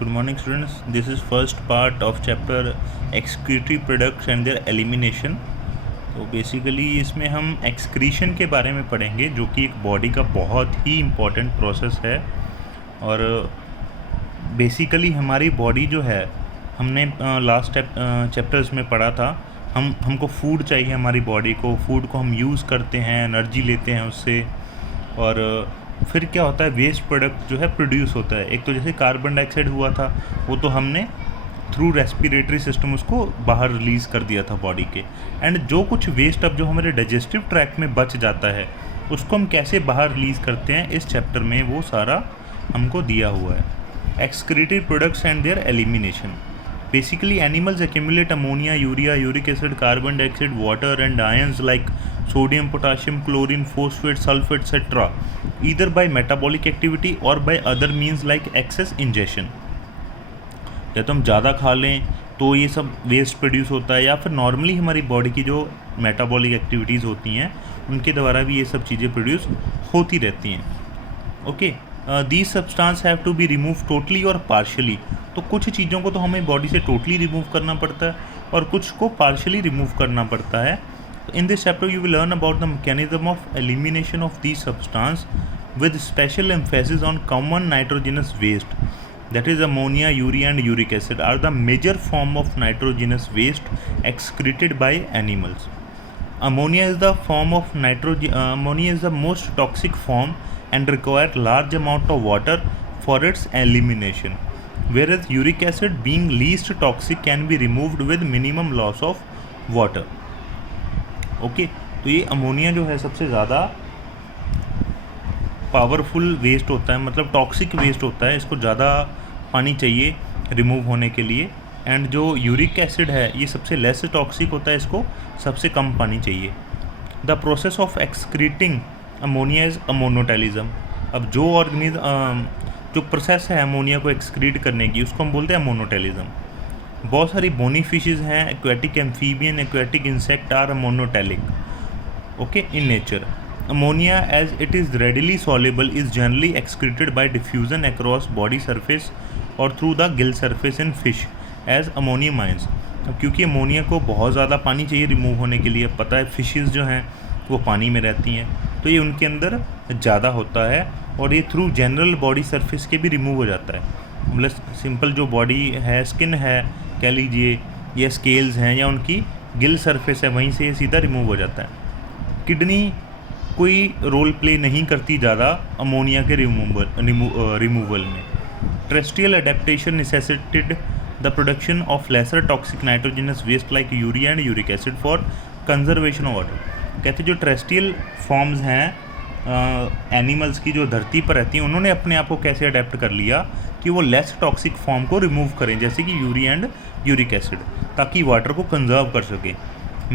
Good morning students. This is first part of chapter excretory products and their elimination. तो basically इसमें हम excretion के बारे में पढ़ेंगे जो कि एक बॉडी का बहुत ही इम्पॉर्टेंट प्रोसेस है। और बेसिकली हमारी बॉडी जो है, हमने लास्ट चैप्टर्स में पढ़ा था, हमको फूड चाहिए हमारी बॉडी को। फूड को हम यूज़ करते हैं, एनर्जी लेते हैं उससे, और फिर क्या होता है, वेस्ट प्रोडक्ट जो है प्रोड्यूस होता है। एक तो जैसे कार्बन डाइऑक्साइड हुआ था, वो तो हमने थ्रू रेस्पिरेटरी सिस्टम उसको बाहर रिलीज़ कर दिया था बॉडी के। एंड जो कुछ वेस्ट अब जो हमारे डाइजेस्टिव ट्रैक्ट में बच जाता है, उसको हम कैसे बाहर रिलीज़ करते हैं, इस चैप्टर में वो सारा हमको दिया हुआ है। Excreted products and there elimination. Basically, animals accumulate ammonia, urea, uric acid, carbon dioxide, water and ions like sodium, potassium, chlorine, phosphate, sulfate, etc. either by metabolic activity or by other means like excess ingestion. या तो हम ज़्यादा खा लें तो ये सब waste produce होता है, या फिर नॉर्मली हमारी बॉडी की जो मेटाबॉलिक एक्टिविटीज़ होती हैं उनके द्वारा भी ये सब चीज़ें प्रोड्यूस होती रहती हैं। Okay, these substance have to be remove totally और पार्शली। तो कुछ चीज़ों को तो हमें बॉडी से टोटली रिमूव करना पड़ता है और कुछ को पार्शली रिमूव करना पड़ता है। In this chapter you will learn about the mechanism of elimination of these substance with special emphasis on common nitrogenous waste, that is ammonia, urea and uric acid are the major form of nitrogenous waste excreted by animals. Ammonia is the most toxic form and require large amount of water for its elimination, whereas uric acid, being least toxic, can be removed with minimum loss of water. Okay, तो ये ammonia जो है सबसे ज़्यादा powerful waste होता है, मतलब toxic waste होता है। इसको ज़्यादा पानी चाहिए रिमूव होने के लिए। एंड जो यूरिक एसिड है ये सबसे लेस टॉक्सिक होता है, इसको सबसे कम पानी चाहिए। The process of excreting ammonia is ammonotelism. अब जो जो प्रोसेस है अमोनिया को एक्सक्रीट करने की, उसको हम बोलते हैं अमोनोटेलिज्म। बहुत सारी बोनी फिशेज़ हैं, aquatic amphibian, aquatic insect are ammonotelic okay in nature. Ammonia, as it is readily soluble, is generally excreted by diffusion across body surface or through the gill surface in fish as ammonium ions. अब क्योंकि ammonia को बहुत ज़्यादा पानी चाहिए remove होने के लिए, पता है फिशेस जो हैं वो पानी में रहती हैं, तो ये उनके अंदर ज़्यादा होता है और ये थ्रू जनरल बॉडी सरफेस के भी रिमूव हो जाता है। मतलब सिंपल जो बॉडी है, स्किन है कह लीजिए, या स्केल्स हैं, या उनकी गिल सरफेस है, वहीं से ये सीधा रिमूव हो जाता है। किडनी कोई रोल प्ले नहीं करती ज़्यादा अमोनिया के रिमूवल में। Terrestrial adaptation necessitated the production of lesser toxic nitrogenous waste like urea and uric acid for conservation of water. कहते जो टेरेस्ट्रियल फॉर्म्स हैं एनिमल्स की, जो धरती पर रहती हैं, उन्होंने अपने आप को कैसे अडेप्ट कर लिया कि वो लेस टॉक्सिक फॉर्म को रिमूव करें, जैसे कि यूरिया एंड यूरिक एसिड, ताकि वाटर को कंजर्व कर सकें।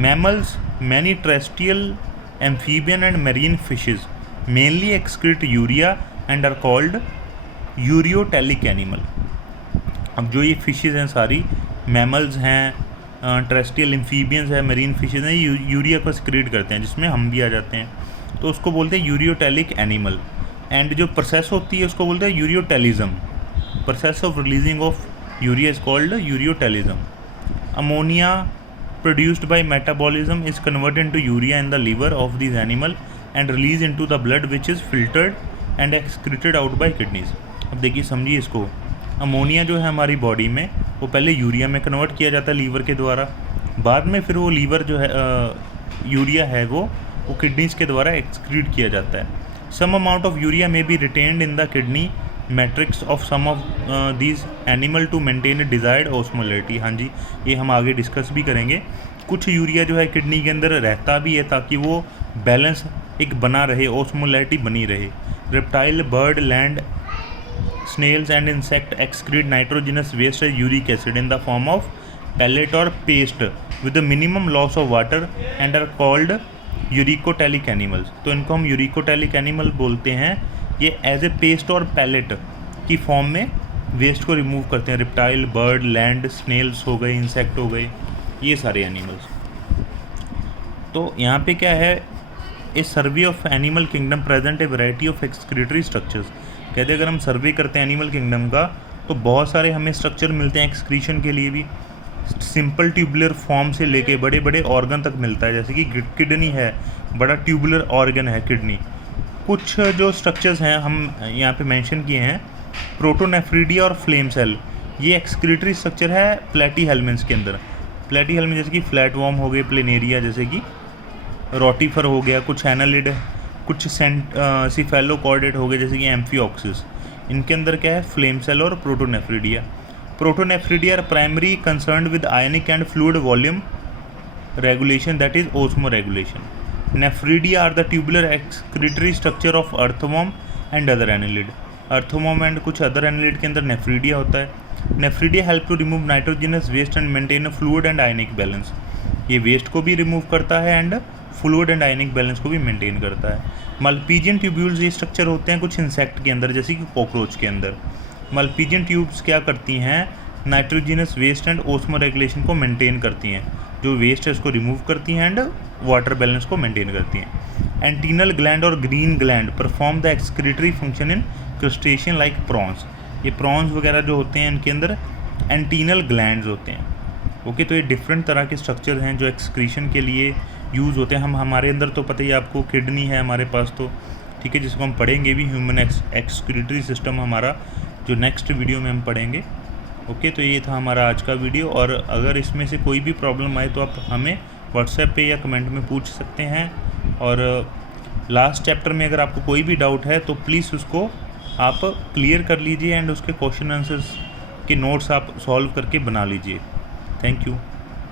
Mammals, many terrestrial amphibian and marine fishes mainly excrete urea and are called ureotelic animal. अब जो ये फिशेज़ हैं सारी, मैमल्स हैं, टेरेस्ट्रियल एम्फीबियंस हैं, मरीन फिशेज़ हैं, यूरिया को एक्सक्रीट करते हैं, जिसमें हम भी आ जाते हैं, तो उसको बोलते हैं यूरियोटेलिक एनिमल। एंड जो प्रोसेस होती है उसको बोलते हैं ureotelism. Process of releasing of urea is called ureotelism. Ammonia produced by metabolism is converted into urea in the liver of these animal and released into the blood which is filtered and excreted out by kidneys. अब देखिए समझिए इसको, ammonia जो है हमारी body में वो पहले यूरिया में कन्वर्ट किया जाता है लीवर के द्वारा, बाद में फिर वो लीवर जो है यूरिया है वो किडनीज़ के द्वारा एक्सक्रीट किया जाता है। Some amount of urea may be retained in the kidney matrix of some of these animal to maintain a desired osmolarity. हाँ जी, ये हम आगे डिस्कस भी करेंगे। कुछ यूरिया जो है किडनी के अंदर रहता भी है ताकि वो बैलेंस एक बना रहे, ऑस्मोलैरिटी बनी रहे। Reptile, bird, land, snails and insect excrete nitrogenous waste uric acid in the form of pellet or paste with a minimum loss of water and are called uricotelic animals. तो इनको हम uricotelic animal बोलते हैं। ये as a paste और palette की form में waste को रिमूव करते हैं। रिप्टाइल, बर्ड, लैंड, स्नेल्स हो गए, इंसेक्ट हो गए, ये सारे एनिमल्स। तो यहाँ पे क्या है, a survey of animal kingdom present a variety of excretory structures. कहते हैं अगर हम सर्वे करते हैं एनिमल किंगडम का तो बहुत सारे हमें स्ट्रक्चर मिलते हैं एक्सक्रीशन के लिए भी, सिंपल ट्यूबुलर फॉर्म से लेके बड़े बड़े ऑर्गन तक मिलता है, जैसे कि किडनी है, बड़ा ट्यूबुलर ऑर्गन है किडनी। कुछ जो स्ट्रक्चर्स हैं हम यहाँ पे मेंशन किए हैं, प्रोटोनेफ्रिडिया और फ्लेम सेल, ये एक्सक्रीटरी स्ट्रक्चर है प्लेटीहेल्मिन्थ्स के अंदर। प्लेटीहेल्मिन्थ जैसे कि फ्लैटवर्म हो गए, प्लेनेरिया जैसे कि रोटिफर हो गया, कुछ एनालिड, कुछ सिफेलोकॉर्डेट हो गए जैसे कि एम्फिऑक्सिस, इनके अंदर क्या है फ्लेम सेल और protonephridia. Protonephridia are primary concerned with ionic and fluid volume regulation, that is osmoregulation. Nephridia are the tubular excretory structure of earthworm and other annelid. Earthworm and कुछ other annelid के अंदर nephridia होता है। Nephridia help to remove nitrogenous waste and maintain a fluid and ionic balance. ये waste को भी remove करता है and fluid and ionic balance को भी मेंटेन करता है। मल्पीजियन ट्यूब्यूल्स ये स्ट्रक्चर होते हैं कुछ इंसेक्ट के अंदर, जैसे कि कॉकरोच के अंदर। मल्पीजियन ट्यूब्स क्या करती हैं, nitrogenous waste and osmoregulation को मेंटेन करती हैं, जो वेस्ट है उसको रिमूव करती हैं एंड वाटर बैलेंस को मेंटेन करती हैं। एंटीनल ग्लैंड और green gland perform the excretory function in crustacean like prawns. ये प्रॉन्स वगैरह जो होते हैं इनके अंदर एंटीनल ग्लैंड्स होते हैं। ओके, तो ये डिफरेंट तरह के स्ट्रक्चर हैं जो एक्सक्रीशन के लिए यूज़ होते हैं। हमारे अंदर तो पता ही आपको किडनी है हमारे पास, तो ठीक है, जिसको हम पढ़ेंगे भी, ह्यूमन एक्सक्रीटरी सिस्टम हमारा, जो नेक्स्ट वीडियो में हम पढ़ेंगे। ओके, तो ये था हमारा आज का वीडियो, और अगर इसमें से कोई भी प्रॉब्लम आए तो आप हमें व्हाट्सएप पे या कमेंट में पूछ सकते हैं। और लास्ट चैप्टर में अगर आपको कोई भी डाउट है तो प्लीज़ उसको आप क्लियर कर लीजिए एंड उसके क्वेश्चन आंसर्स के नोट्स आप सॉल्व करके बना लीजिए। Thank you.